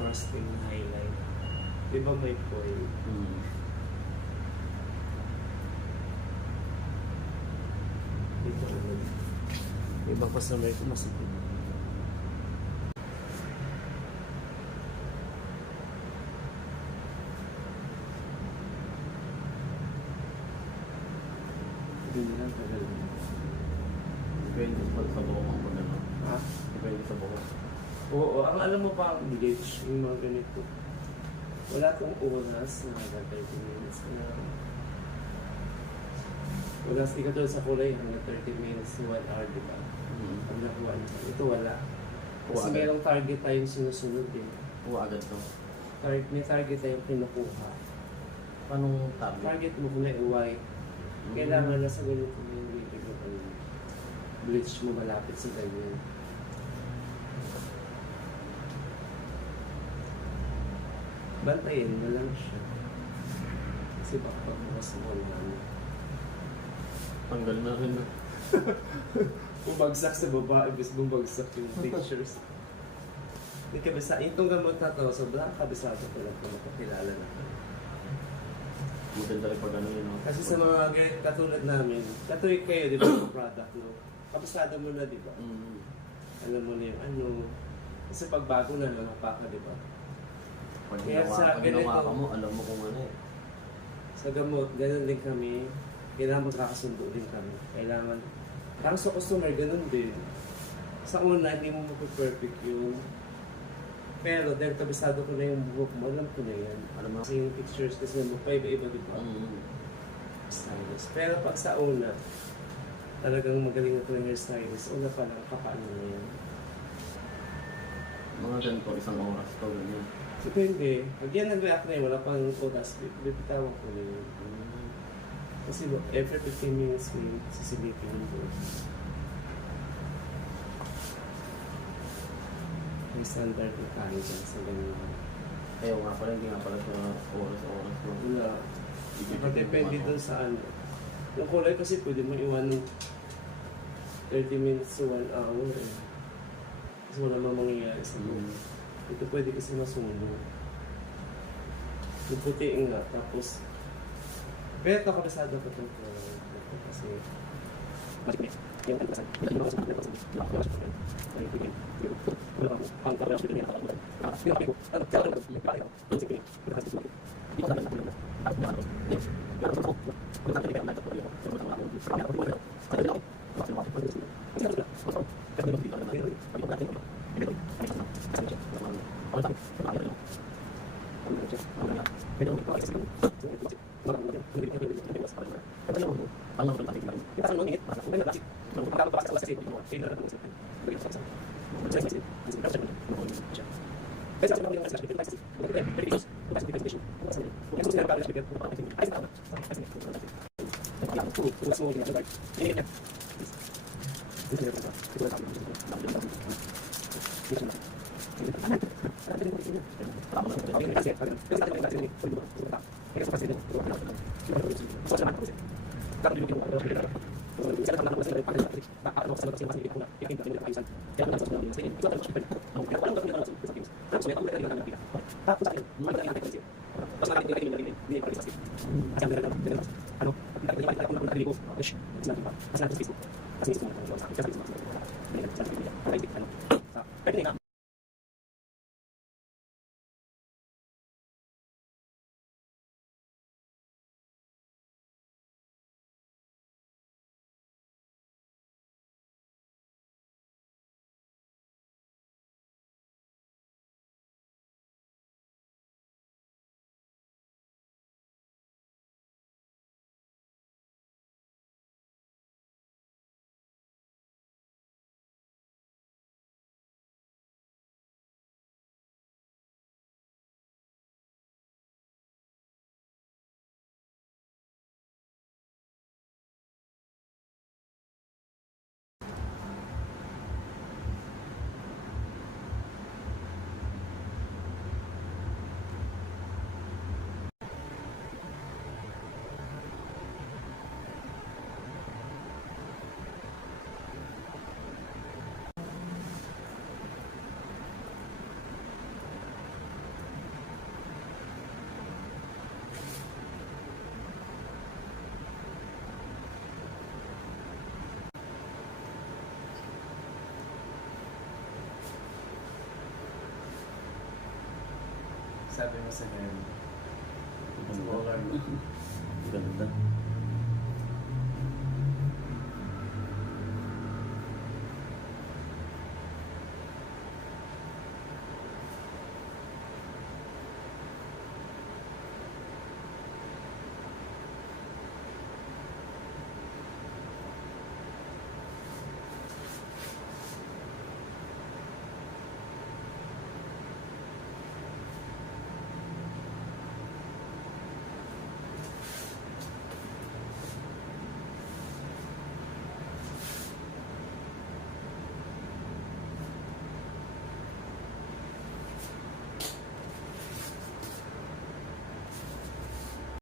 frosting na highlight. Di ba may foil? Dito naman. Ibang customer ko masipin. Hindi lang tagal. Depende sa buhok ang pagano. Ha? Depende sa buhok. Oo, ang alam mo pa ang bleach, yung mga ganito. Wala tong oras na hanggang 30 minutes ka na. Wala si katulad sa kulay hanggang 30 minutes to 1 hour, di ba? Pag nakuha na. Ito wala. Kasi Agad. mayroong target tayong sinusunod eh. Oo, agad to. May target tayong kinukuha. Paano tablet? Target mo kung may white. Kailangan na sa ganito mo yung bibig mo pag bleach mo malapit sa ganyan. Bantayin mo lang siya. Kasi baka pagbukas mo naman. Tanggal na rin na. Bumagsak sa baba, ibig bumagsak yung pictures. Hindi kabisa, itong gamot na to, sobrang kabisado ko lang kung makakilala na. Maganda rin pag ano yun. No? Kasi sa mga katulad namin, katuwid kayo, di ba, yung product, no? Kabisado mo na, di ba? Alam mo na yung ano. Kasi pag bago na, namapa ka, di ba? Pag Kaya sa ginawa ka ganito- mo, alam mo kung ano eh. Sa gamot, ganun din kami. Kailangan magkakasundo din kami. Kailangan, parang sa customer, ganun din. Sa una, hindi mo perfect yun. Pero dahil kabisado ko na yung buhok mo, alam ko na yan. Alam mo? Kasi yung pictures kasi mo pa iba-iba, di ba? Stylist. Pero pag sa una, talagang magaling na ito ng hairstylist. Una pa lang, kapaano na yan. Mga ganito, isang oras to, ganyan. Depende. Pag yan nag-react na yun, wala pang oras, bibitawan ko na yun. Kasi every 15 minutes may sisilipin yung buhok. May standard na tayo dyan sa ganyan. Kaya nga pala, hindi nga pala sa oras-oras. No? Wala. Depende dun sa ano. Yung kulay kasi pwede mo iwan ng 30 minutes to 1 hour eh. Kasi wala namang mangyayari sa buhok. Ito pwede kasi masunog. Yung puti nga, tapos pero ito kabisado ko ito kasi yung ano kasi yung mga susunod masasabi mo sa hair mo? Ganda. Color mo. Ganda.